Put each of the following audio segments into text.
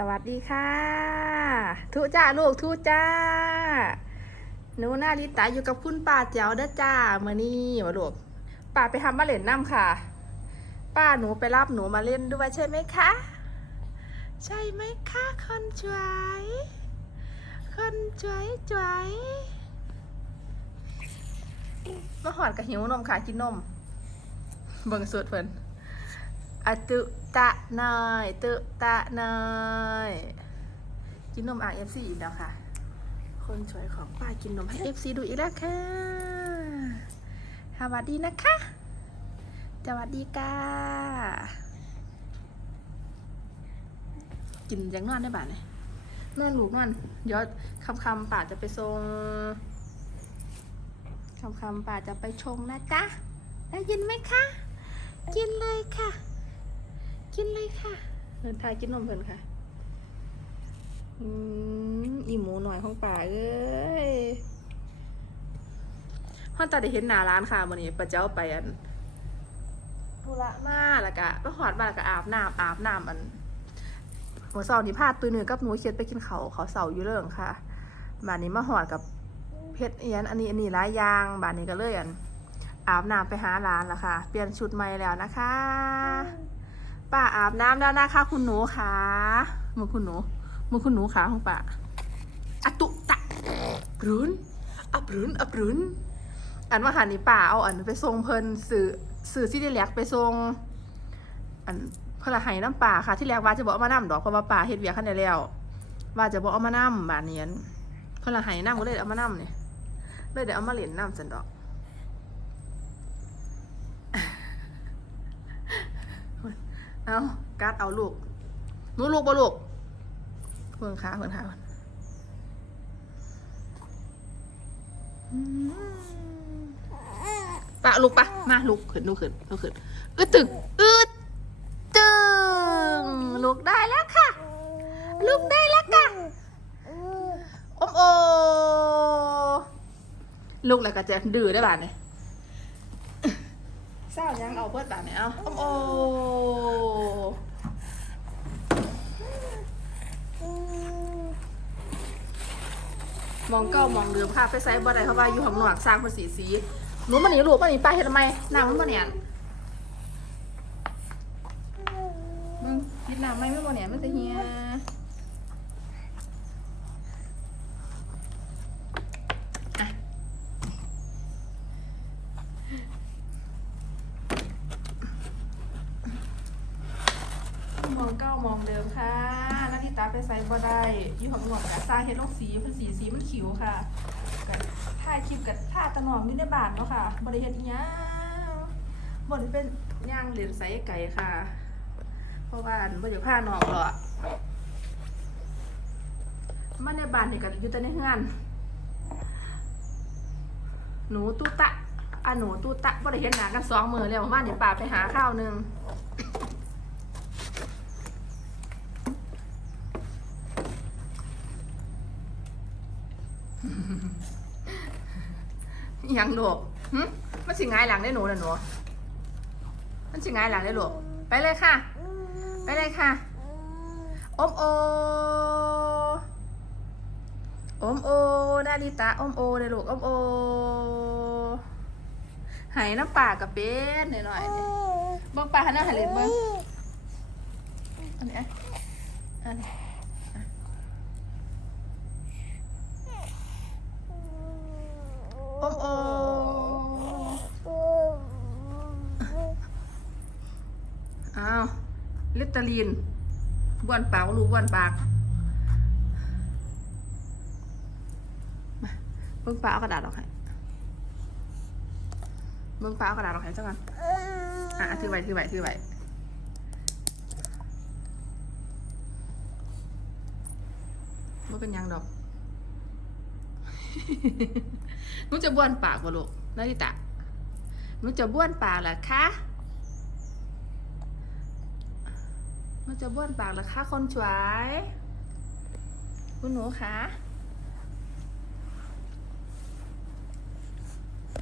สวัสดีค่ะ ทุจ้าลูกทุจ้าหนูนาริตาอยู่กับคุณป้าเจ้าเด้อจ้ามื่อนี้มาลูกป้าไปทำมาเล่นน้ำค่ะ ป้าหนูไปรับหนูมาเล่นด้วยใช่ไหมคะ ใช่ไหมคะคนสวยคนสวยสวยมาหอดกับหิวนมค่ะกินนม เบิ่งสุดเพิ่นอะตุ ตะหน่อยตุตะหน่อยกินนมอ่างเอฟซีอีกแล้วค่ะ คนสวยของป้ากินนมให้เอฟซีดูอีกแล้วค่ะสวัสดีนะคะสวัสดีค่ะกินยังนอนได้บ้านเลยนอนหลูกนอนเดี๋ยวคำคำป่าจะไปทรงคำคำป่าจะไปชงนะจ๊ะได้ยินไหมคะ กินเลยค่ะ กินเลยค่ะเดินทายกินนมเพิ่นค่ะ อืมอีหมูหน่อยของป่าเอ้ยฮอนตาได้เห็นหน้าร้านค่ะวันนี้ป้าเจ้าไปอันธุระมาแล้วก็ไปหอดมาแล้วก็อาบน้ำอาบน้ำอัน หัวเสาร์นี่พาตื่นหนึ่งกับหนูเคียดไปกินเขาเขาเสาอยู่เรื่องค่ะบานนี้มาหอดกับเพชรเอียนอันนี้อันนี้หลายยางบานนี้ก็เลยอันอาบน้ำไปหาร้านแล้วค่ะ เปลี่ยนชุดใหม่แล้วนะคะ ป้าอาบน้ำแล้วนะคะ คุณหนูค่ะมือคุณหนูมือคุณหนูขาของป้าอะตุตะปรุนอะปรุนอะปรุนอันว่าหานี่ป้าเอาอันไปส่งเพลินสื่อสื่อที่ได้แลกไปส่งอันเพื่อให้น้ำป่าค่ะ ที่แรกว่าจะบอกเอามาน้ำดอกเพราะว่าป่าเฮ็ดเวียขันได้แล้ว ว่าจะบอกเอามาน้ำบานเนียนเพื่อให้น้ำก็เลยเอามาน้ำเนี่ยเลยเดี๋ยวเอามาเหรียญน้ำสันดอก เอากัดเอาลูกนู้ลูกบ่ลูกเพิ่งขาเพิ่งขาเพิ่นปะลูกปะมาลูกขึ้นลูกขึ้นลูกขึ้นอึดตึกอึดตึงลูกได้แล้วค่ะ ลูกได้แล้วค่ะอมโอลูกแล้วก็จะดื้อได้บ้านเนี่ย ร้ายังเอาเพิดแบบนี้เอาโอ้มองเก้ามองเดิมค่ะไปไซส์บ่ได้เพราะว่าอยู่ข้างนอกสร้างภาษีสีหนูมันนี่ลูกมันนี่ปเห็ดทำไมน้ำมันบ่เนี่ยมึงกินน้ำไหมไม่บ่เนี่ยมันจะเฮียอะ มองเก้ามองเดิมค่ะนาฬิตาไปใส่บ่ได้อยู่ข้างนอกกับสร้างเฮ็ดโลกสีเพิ่นสีสีมันขิวค่ะกับถ่ายคลิปกับท่าตะนอมอยู่ในบ้านเนาะค่ะบ่ได้เฮ็ดอิหยังบ่ได้เป็นย่างเหรียญใส่ไก่ค่ะ เพราะว่าอันบ่อยากพานอกหรอกมาในบ้านนี่ก็อยู่แต่ในเฮือนหนูตุตะอะหนูตุตะบ่ได้เห็นหน้ากันสองมือแล้วว่านี่ป้าไปหาข้าวหนึง ยังลูกหึมันสิงายหลังได้หนูนะหนู มันสิงายหลังได้ลูก ไปเลยค่ะ ไปเลยค่ะ อมโอ อมโอนาริตา อมโอเลยลูก อมโอ หายน้ำปากกับเป็นหน่อยหน่อยๆนี่เบิ่งปลาหันหน้าหันเหรียญเบิ่งอันนี้อะอันนี้อะ อมโออ้าวลิตเตอรีนบ้วนปากรู้บ้วนปากมาเบิ่งปลาเอากระดาษออกให้เบิ่งปลาเอากระดาษออกให้ซะก่อนอะถือไว้ถือไว้ถือไว้ว่าเป็นยังดอก หนูจะบ้วนปากบ่ลูกนาริตะหนูจะบ้วนปากเหรอคะมันจะบ้วนปากเหรอคะคนสวยคุณหนูคะ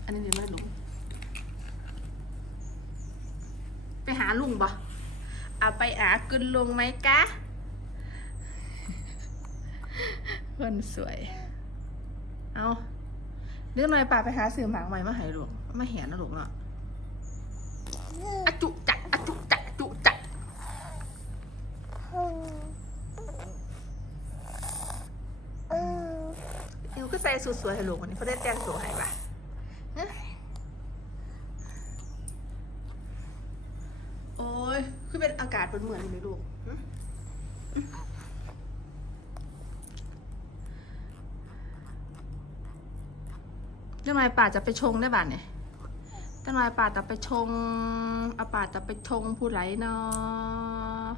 อันนี้เดี๋ยวไม่ลุงไปหาลุงบ่เอาไปหากุนลุงไหมกะคนสวย เอา เรื่องหน่อยป่าไปหาซื้อหมากใหม่มาให้ลูกมาเห็นนะลูกเนาะอะจุจักอะจุจักอะจุจักอิวก็ใส่สุดสวยให้ลูกวันนี้เขาได้แต่งตัวให้ป่ะฮะโอ้ยคือเป็นอากาศเป็นเหมือนอยู่ไหมลูก หึเจ้านายป่าจะไปชงได้บ้านเนี่ยเจ้านายป่าจะไปชงอาป่าจะไปชงผู้ไหลเนาะ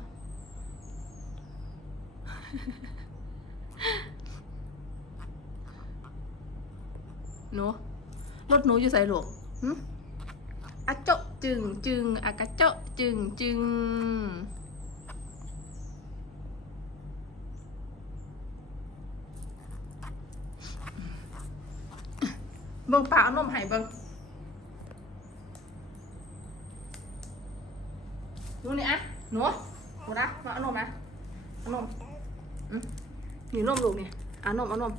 หนูรถหนูอยู่ใส่หลวกหึอะโจะจึงจึงอากะโจะจึงจึง เบิ่งป่าเอานมให้เบิ่งหนูนี่อะหนูหนูนะมาเอานมนะเอานมอืมนี่นมลูกนี่เอานมเอานม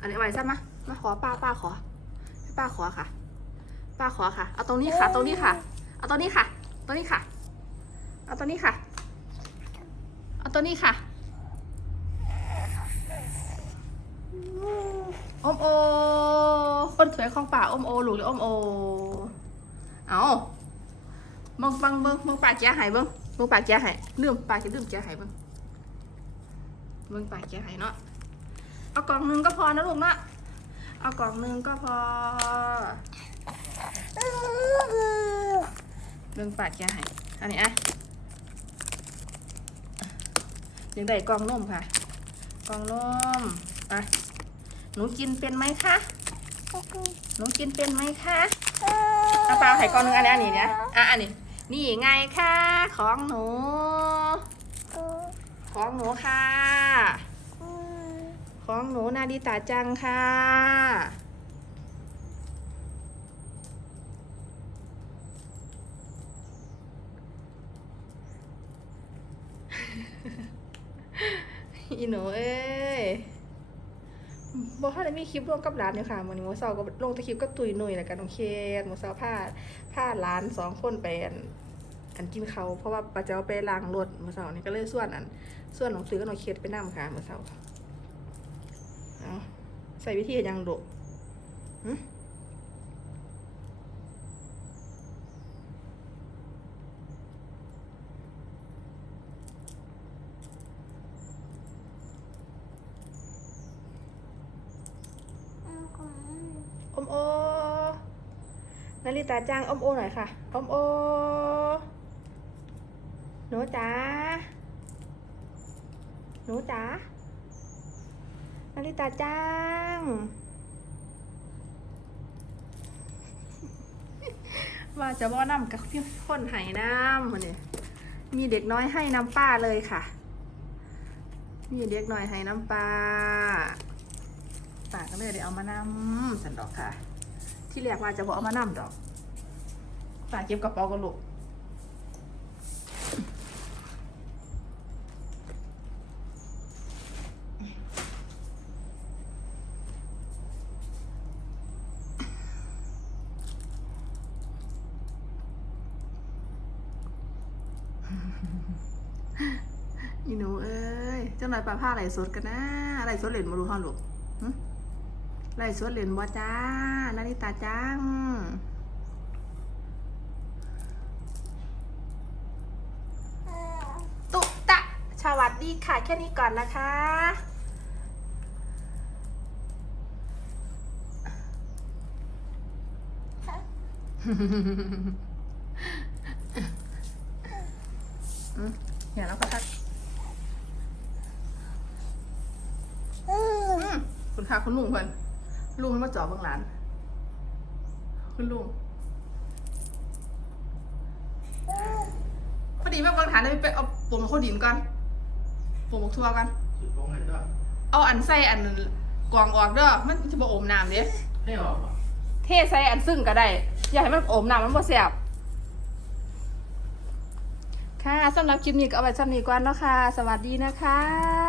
อันนี้เอาไว้ซะมามาขอป้าป้าขอให้ป้าขอค่ะ ป้าขอค่ะ เอาตรงนี้ค่ะ ตรงนี้ค่ะ เอาตรงนี้ค่ะ ตรงนี้ค่ะ เอาตรงนี้ค่ะ เอาตรงนี้ค่ะอมโอ คนสวยของป่าอมโอลูกหรืออมโอ เอาเบิ่งบังเบิ่งเบิ่งป่าแก้ไห้เบิ่งเบิ่งป่าแก้ไห้ลืมป่าจะลืมแก้ไห้เบิ่งเบิ่งป่าแก้ไห้เนาะ เอากล่องหนึ่งก็พอนะลูกนะเอากล่องหนึ่งก็พอเรื่องปาดแกให้อันนี้อะยังได้กล่องนมค่ะ กล่องนมไปหนูกินเป็นไหมคะ หนูกินเป็นไหมคะเอาเปล่าไข่กล่องหนึงอันนี้อันนี้เนี่ยอะอันนี้นี่ไงค่ะของหนู ของหนูค่ะ ของหนูนาดิตาจังค่ะอีหนูเอ้ย บอกว่าได้มีคลิปร่วมกับร้านเนี่ยค่ะวันนี้หมูเสาก็ลงตะคลิปกับตุยหนุ่ยแล้วกันโองเคนหมูเสาพาพาร้านสองคนไปอันอันกินเขาเพราะว่าป้าเจ้าไปล้างรถโมเสานี่ก็เลยส่วนอันส่วนน้องซื้อก็หน้องเคสไปนั่งค่ะโมเสาเอาใส่วิธีเฮ็ดหยังดุหึอมโอ นาริตาจ้างอมโอหน่อยค่ะอมโอหนูจ๋าหนูจ๋านาริตาจ้างว่าจะว่าน้ำกับพี่พ่นไห้น้ำมันนี่มีเด็กน้อยให้น้ำป้าเลยค่ะมีเด็กน้อยให้น้ำปลาป้าก็เลยได้เอามาน้ำสันดอกค่ะ ที่เรียกว่าจะบอกเอามาน้ำดอกป้าเก็บกระเป๋ากันลูกอีหนูเอ้ยเจ้าหน่อยปลาผ้าไหลสดกันนะไหลสดเหรียญมาดูห้องลูก ไหลสดเหรียญบ่จ้านาริตาจังตุตะสวัสดีค่ะ แค่นี้ก่อนนะคะอืมเดี๋ยวเราก็ทักอืมคุณค่ะคุณลุงเพิ่น ลุงให้มาจอบเบื้องหลังคุณลุงพอดีแม่เบื้องฐานเลยไปเอาปุ่มข้าวดินก่อนปุ่มทัวร์กันสุดโป้งเลยด้วยเอาอันใส่อันกรองออกเด้อมันจะบ่อมน้ำเด้ให้ออกเหรอเทใส่อันซึ่งก็ได้ อย่าให้มันอมน้ำมันบ่แซ่บค่ะสำหรับคลิปนี้ก็เอาไว้สำนี้ก่อนเนาะค่ะ สวัสดีนะคะ